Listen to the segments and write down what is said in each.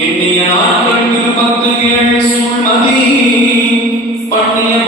எண்ணிய நாட்கள் இருபத்து ஏழு சுழ்மதி. பண்ணிய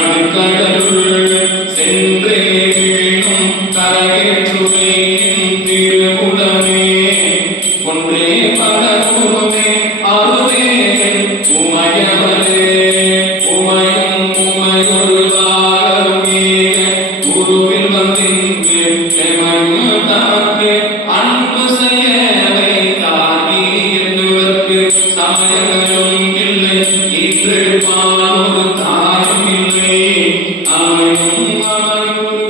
నా Amen.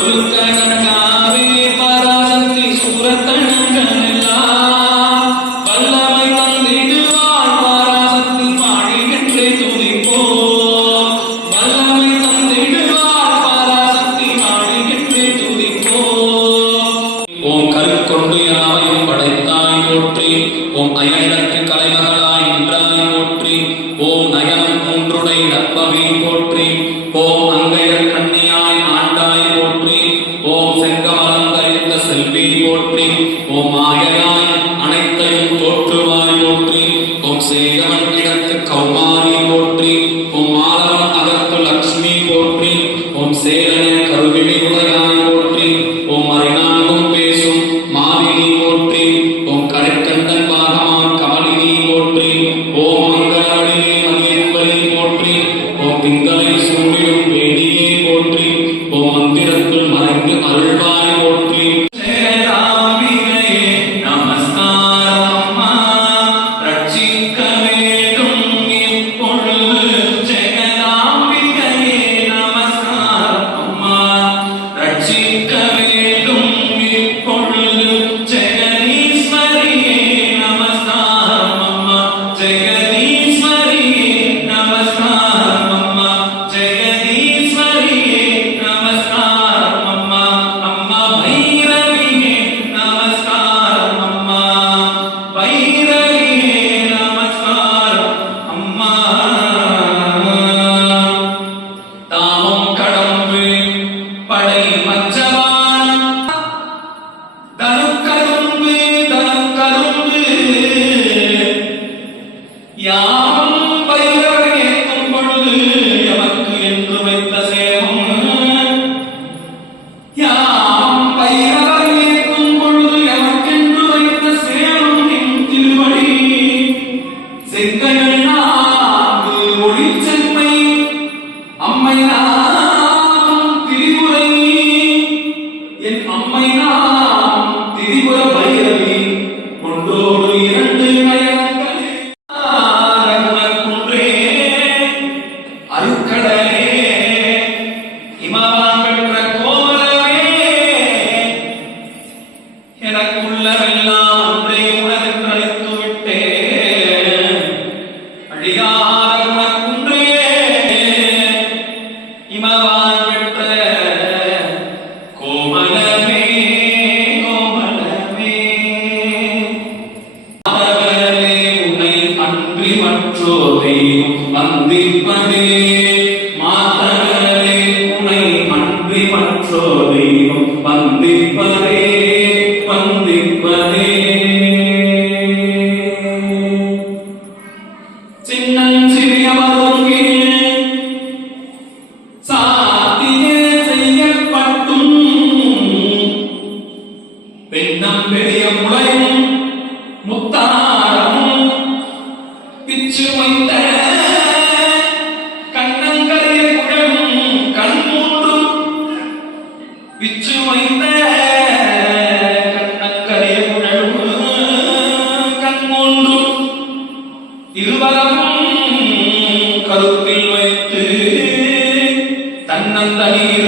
சொல்லும் Maya que அன்றி மற்றோரையும் வந்திப்பதே மாதரே உனை அன்றி மற்றோரையும் வந்திப்பதே. வந்திப்பதே கருத்தில் வைத்து தன்னந்தனியில்